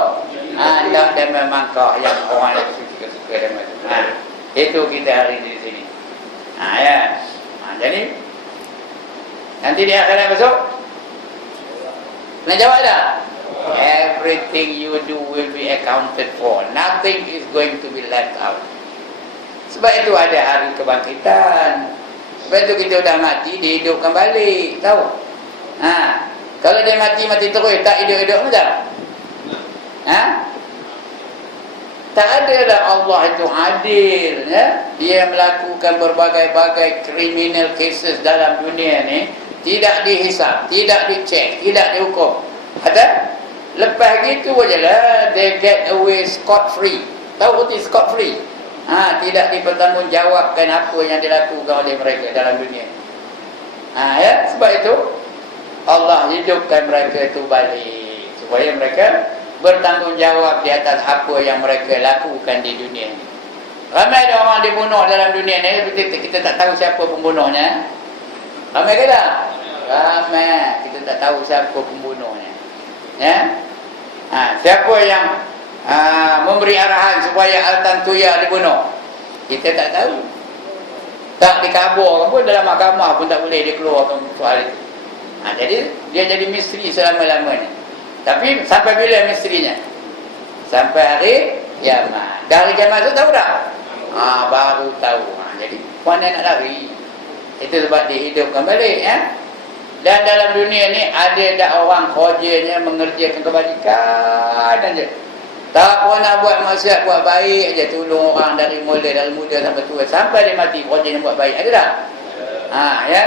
Tak, dia memang kau yang orang yang suka dia macam. Itu kita hari di sini. Jadi nanti di akhirat besok nak jawab tak? Everything you do will be accounted for. Nothing is going to be left out. Sebab itu ada hari kebangkitan. Sebab itu kita dah mati, dihidupkan balik. Tahu? Kalau dia mati terus, tak hidup-hidup macam? Tak adalah Allah itu adil, ya. Dia melakukan berbagai-bagai criminal cases dalam dunia ni, tidak dihisap, tidak dicek, tidak dihukum. Ada? Lepas gitu aja lah, they get away scot free. Tahu arti scot free? Tidak dipertanggungjawabkan apa yang dilakukan oleh mereka dalam dunia. Ya, sebab itu Allah hidupkan mereka itu balik supaya mereka bertanggungjawab di atas apa yang mereka lakukan di dunia ini. Ramai ada orang dibunuh dalam dunia ni, kita tak tahu siapa pembunuhnya. Ramai ke tak? Ramai, kita tak tahu siapa pembunuhnya. Ya? Siapa yang memberi arahan supaya Al-Tantuya dibunuh? Kita tak tahu. Tak dikabur pun, dalam mahkamah pun tak boleh dikeluarkan soal itu. Jadi dia jadi misteri selama-lamanya. Tapi sampai bila misterinya? Sampai hari kiamat. Dari kiamat tu tahu tak? Baru tahu. Jadi mana nak lari? Itu sebab dihidupkan balik, ya. Dan dalam dunia ni ada tak orang kerjanya mengerjakan kebajikan aja. Tak pernah buat maksiat, buat baik aja, tolong orang dari muda sampai tua, sampai dia mati kerjanya buat baik. Ada tak? Ya.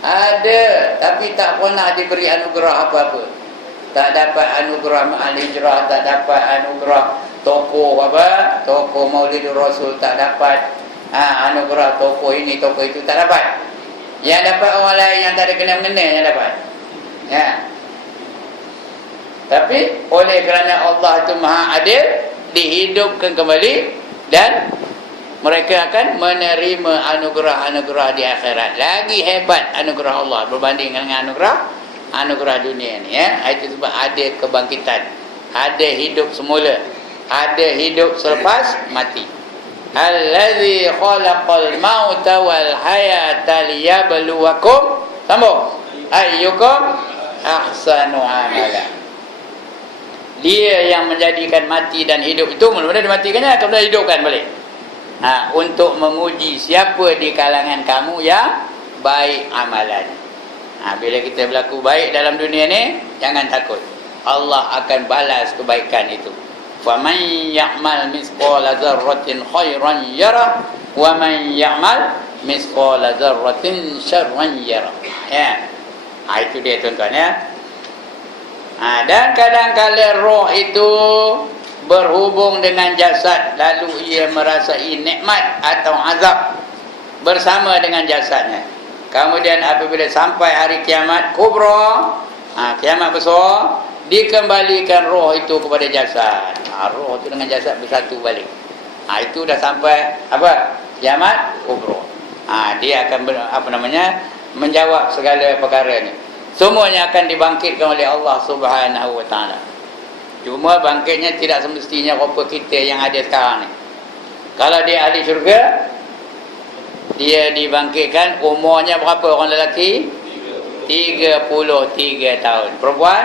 Ada, tapi tak pernah diberi anugerah apa-apa. Tak dapat anugerah Al-Hijrah, tak dapat anugerah tokoh apa? Tokoh Maulidur Rasul, tak dapat anugerah tokoh ini, tokoh itu, tak dapat. Yang dapat orang lain yang tak ada kena-mengena yang dapat. Ya. Tapi oleh kerana Allah itu Maha Adil, dihidupkan kembali dan mereka akan menerima anugerah-anugerah di akhirat. Lagi hebat anugerah Allah berbanding dengan anugerah dunia ni, ya. Itu sebab ada kebangkitan, ada hidup semula, ada hidup selepas mati. Allazi khalaqal mauta wal hayata liyabluwakum, sambung, ayyukum ahsanu amala. Dia yang menjadikan mati dan hidup itu, mula-mula dimatikannya, kemudian hidupkan balik. Untuk menguji siapa di kalangan kamu yang baik amalan. Bila kita berlaku baik dalam dunia ni, jangan takut, Allah akan balas kebaikan itu. Faman ya'mal misqala dzarratin khairan yarah, wa man ya'mal misqala dzarratin syarran yarah. Ya. Itu dia tuan-tuan, ya. Dan kadang-kala roh itu berhubung dengan jasad, lalu ia merasai nikmat atau azab bersama dengan jasadnya. Kemudian apabila sampai hari kiamat kubra, kiamat besar, dikembalikan roh itu kepada jasad. Roh itu dengan jasad bersatu balik. Itu dah sampai apa? Kiamat kubra. Dia akan menjawab segala perkara ni. Semuanya akan dibangkitkan oleh Allah Subhanahu Wa Taala. Cuma bangkitnya tidak semestinya rupa kita yang ada sekarang ni. Kalau dia ahli syurga, dia dibangkitkan umurnya berapa orang lelaki? 33 tahun. Perempuan?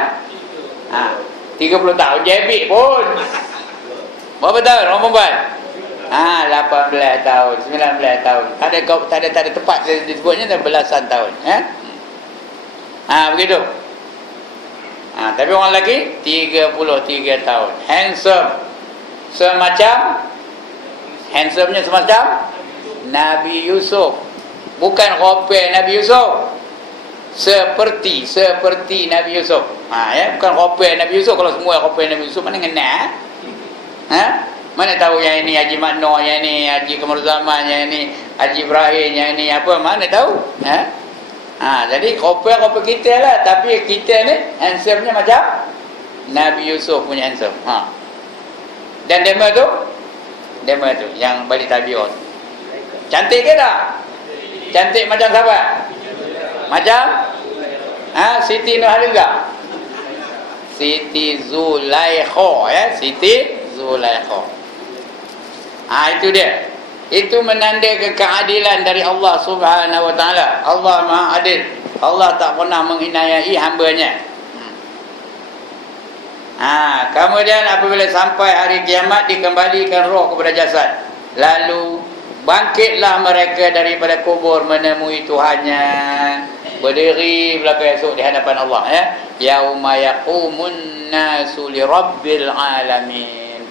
30 tahun. Jebik pun. Berapa tahun orang perempuan? 18 tahun, 19 tahun. Tak ada tepat disebutnya, belasan tahun, ya. Begitu. Tapi orang lelaki 33 tahun. Handsomenya semacam Nabi Yusuf. Bukan rupa Nabi Yusuf. Seperti Nabi Yusuf. Ya, bukan rupa Nabi Yusuf. Kalau semua rupa Nabi Yusuf, mana kena? Mana tahu yang ini Haji Makno, yang ini Haji Kemerzaman, yang ini Haji Ibrahim, yang ini apa, mana tahu? Jadi rupa kita lah. Tapi kita ni handsome-nya macam Nabi Yusuf punya handsome. Dan dema tu yang balik tabi'un. Cantik ke tak? Cantik macam siapa? Macam Siti Nurhaliza, Siti Zulaikha, ya, Siti Zulaikha. Itu dia. Itu menandakan keadilan dari Allah Subhanahu Wa Taala. Allah Maha Adil. Allah tak pernah menghinayai hamba-Nya. Kemudian apabila sampai hari kiamat, dikembalikan roh kepada jasad. Lalu bangkitlah mereka daripada kubur menemui Tuhannya. Berdiri belaka esok di hadapan Allah, ya. Yauma yaqumun nasu li rabbil alamin.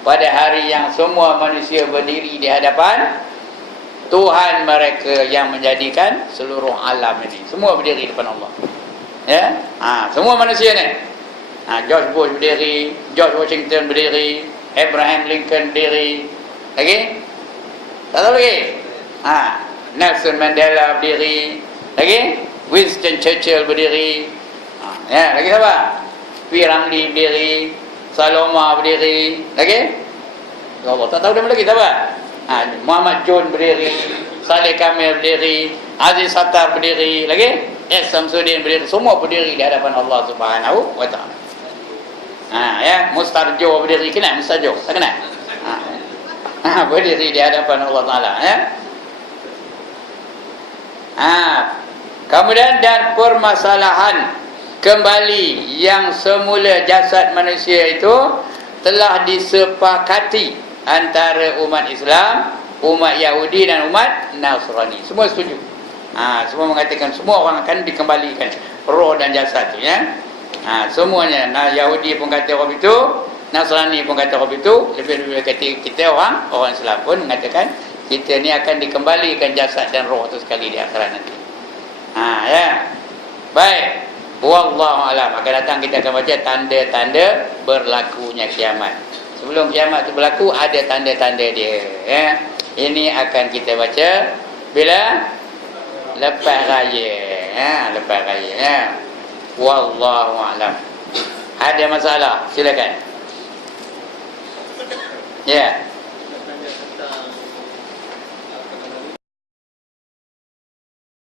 pada hari yang semua manusia berdiri di hadapan Tuhan mereka yang menjadikan seluruh alam ini. Semua berdiri depan Allah. Ya, semua manusia ni. George Bush berdiri, George Washington berdiri, Abraham Lincoln berdiri. Lagi? Tak tahu lagi? Nelson Mandela berdiri. Lagi? Winston Churchill berdiri. Ya, lagi siapa? P. Ramlee berdiri, Saloma berdiri. Lagi? Ya Allah, tak tahu nama lagi siapa? Muhammad John berdiri, Saleh Kamil berdiri, Aziz Sattar berdiri. Lagi? S. Samsudin berdiri. Semua berdiri di hadapan Allah Subhanahu wa ta'ala. Ya, Mustarjo berdiri. Kenal Mustarjo? Tak kenal? Berdiri di hadapan Allah Ta'ala, ya. Kemudian dan permasalahan kembali yang semula jasad manusia itu telah disepakati antara umat Islam, umat Yahudi dan umat Nasrani. Semua setuju. Semua mengatakan semua orang akan dikembalikan roh dan jasad tu, ya. Semuanya. Yahudi pun kata orang itu, Nasrani pun kata orang itu, lebih-lebih kata kita orang Islam pun mengatakan kita ni akan dikembalikan jasad dan roh tu sekali di akhirat nanti. Ya. Baik. Wallahu alam. Akan datang kita akan baca tanda-tanda berlakunya kiamat. Sebelum kiamat itu berlaku ada tanda-tanda dia, ya. Ini akan kita baca bila lepas raya, ya, lepas raya, ya. Wallahu alam. Ada masalah? Silakan. Ya.